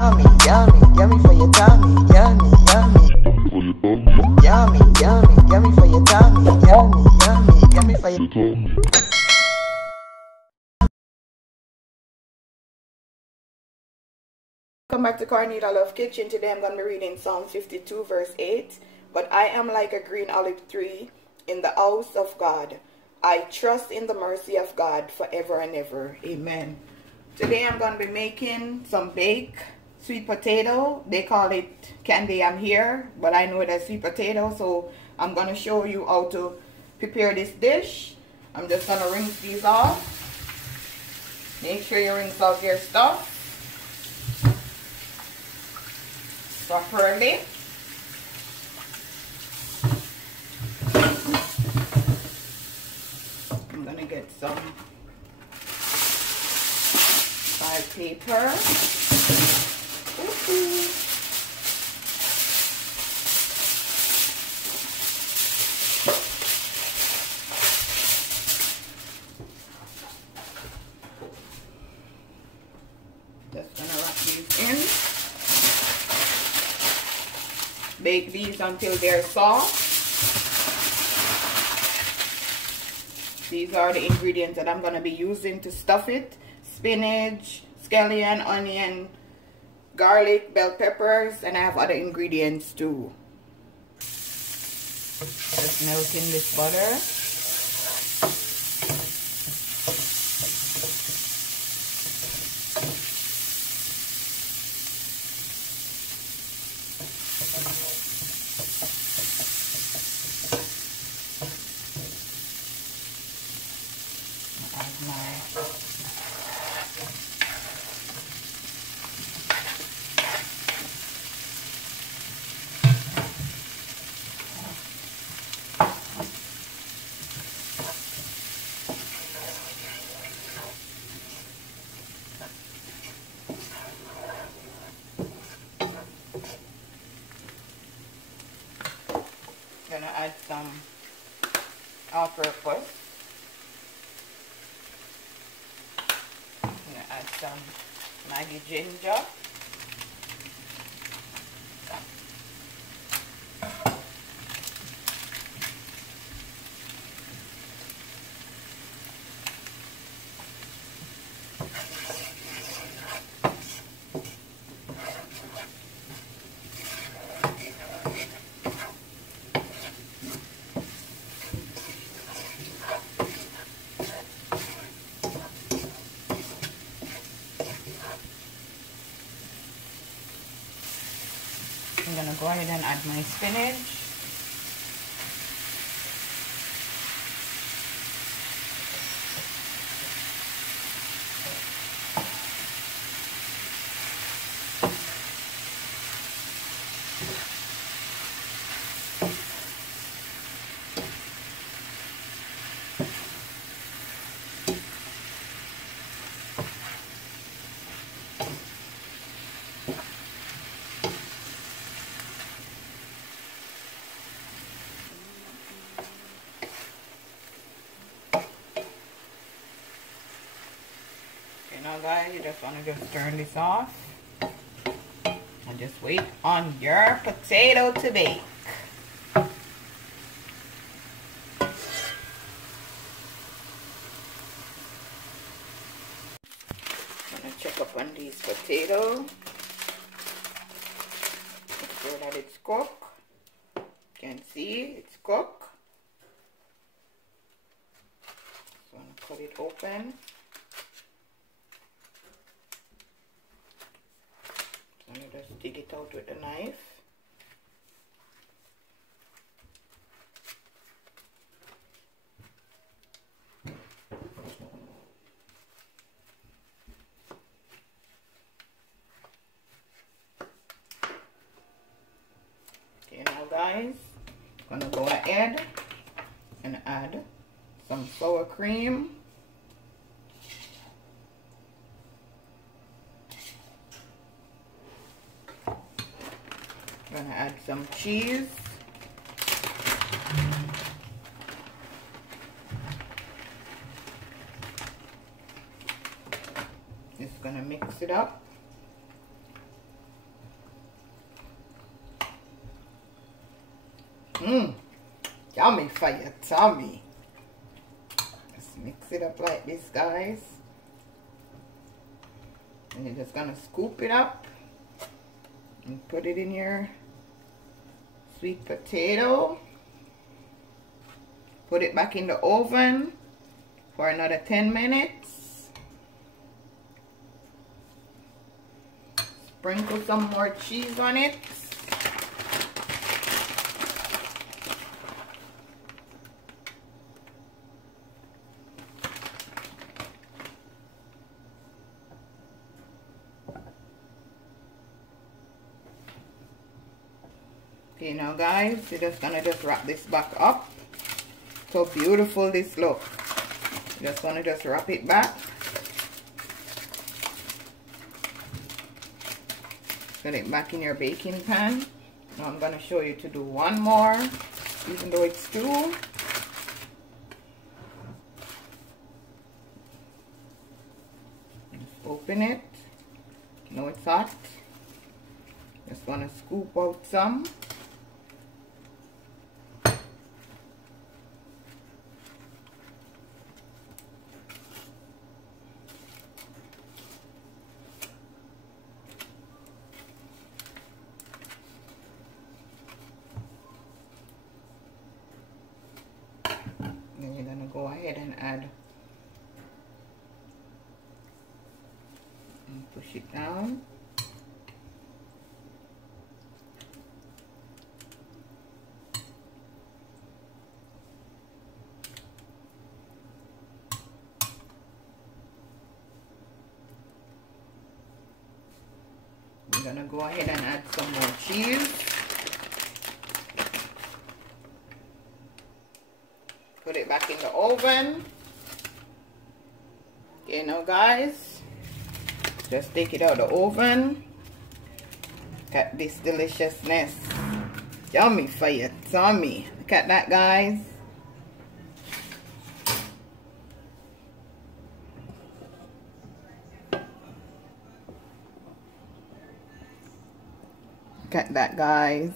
Yummy, yummy, yummy for your tummy. Yummy, yummy. Yummy, yummy, yummy for your tummy. Yummy, yummy, yummy for your tummy. Welcome back to Cornelialove Kitchen. Today I'm going to be reading Psalm 52 verse 8. But I am like a green olive tree in the house of God. I trust in the mercy of God forever and ever. Amen. Today I'm going to be making some baked sweet potato. They call it candy yam here, but I know it as sweet potato. So I'm going to show you how to prepare this dish. I'm just going to rinse these off. Make sure you rinse out your stuff properly. I'm gonna get some file paper. Just gonna wrap these in. Bake these until they're soft. These are the ingredients that I'm going to be using to stuff it. Spinach, scallion, onion, garlic, bell peppers, and I have other ingredients too. Just melting this butter. Gonna add some all-purpose. Gonna add some Maggie ginger. I'm gonna go ahead and add my spinach. Now guys, you just want to just turn this off and just wait on your potato to bake. I'm going to check up on these potatoes. Make sure that it's cooked. You can see it's cooked. So I'm going to cut it open. You just dig it out with a knife. Okay, now guys, I'm gonna go ahead and add some sour cream. I'm gonna add some cheese. Just gonna mix it up. Yummy for your tummy. Just mix it up like this, guys. And you're just gonna scoop it up and put it in your sweet potato. Put it back in the oven for another 10 minutes. Sprinkle some more cheese on it. Okay, now guys, you're just gonna wrap this back up. So beautiful this look. You just want to wrap it back. Put it back in your baking pan. Now I'm going to show you to do one more, even though it's two. Just open it. You know it's hot. Just want to scoop out some. Then you're gonna go ahead and add and push it down. We're gonna go ahead and add some more cheese. Put it back in the oven. Okay, now guys, just take it out of the oven. Look at this deliciousness. Yummy for your tummy. Look at that, guys. Look at that, guys.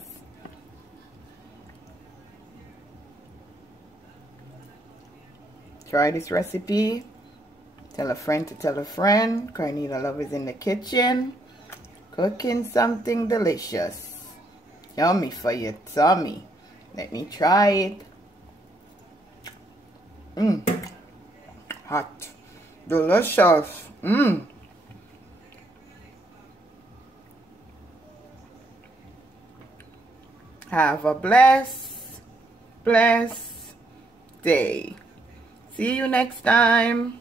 Try this recipe. Tell a friend to tell a friend. Cornelia Love is in the kitchen, cooking something delicious. Yummy for your tummy. Let me try it. Hot. Delicious. Have a blessed day. See you next time.